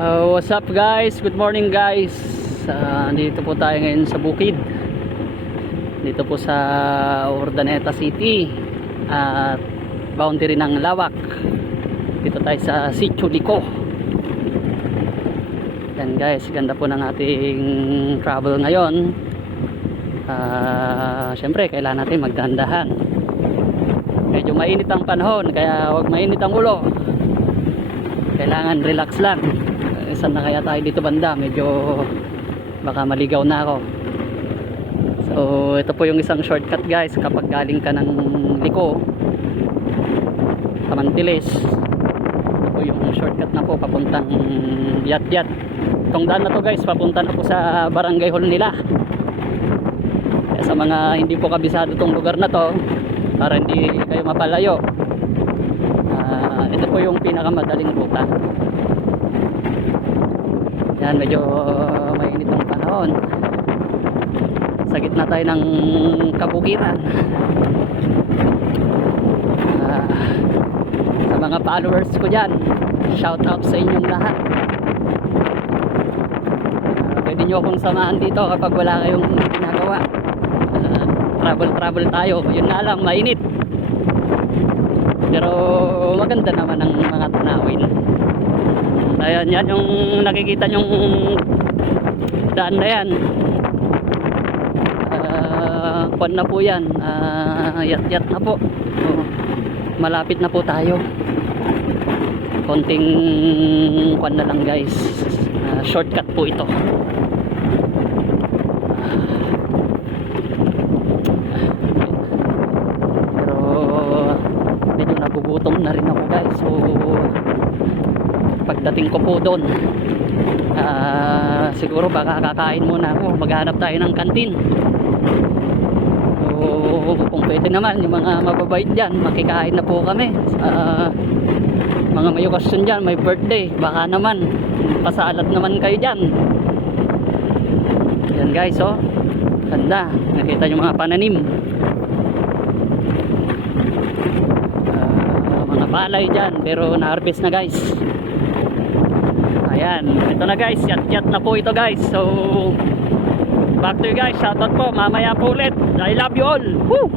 What's up guys? Good morning guys. Dito po tayo ngayon sa bukid. Dito po sa Urdaneta City at boundary ng Lawak. Dito tayo sa Sitio Liko. Yan guys, ganda po ng ating travel ngayon. Syempre kailangan natin magdahan-dahan. Medyo mainit ang panahon, kaya huwag mainit ang ulo. Kailangan relax lang. Saan na kaya tayo dito banda? Medyo baka maligaw na ako. So ito po yung isang shortcut guys kapag galing ka ng Liko, Tamantilis. Ito po yung shortcut na po papuntang Yat-Yat. Itong daan na to guys papunta na po sa barangay hall nila. Kaya sa mga hindi po kabisado tong lugar na to, para hindi kayo mapalayo, ito po yung pinakamadaling ruta. Yan, medyo mainit ang panahon. Sa gitna tayo ng kabukiran. Sa mga followers ko dyan, shout out sa inyong lahat. Pwede nyo akong samahan dito kapag wala kayong ginagawa. Travel tayo. Yun nga lang, mainit. Pero maganda naman ang mga tanawin. Ayan, yan yung nakikita nyong daan na yan. Kwan na po yan. Yat-Yat na po. Malapit na po tayo. Konting kwan na lang guys. Shortcut po ito. Pero medyo nagugutom na rin ako guys. So pagdating ko po doon, siguro baka kakain muna ako. Maghanap tayo ng kantin. So kung pwede naman yung mga mababait dyan, makikain na po kami. Mga may okasyon dyan, may birthday, baka naman pasalat naman kayo dyan. Yan guys, oh ganda, nakita yung mga pananim, mga palay dyan, pero na-harvest na guys. Ayan, ito na guys, Yat-Yat na po ito guys. So back to you guys, shoutout po, mamaya po ulit. I love you all. Woo!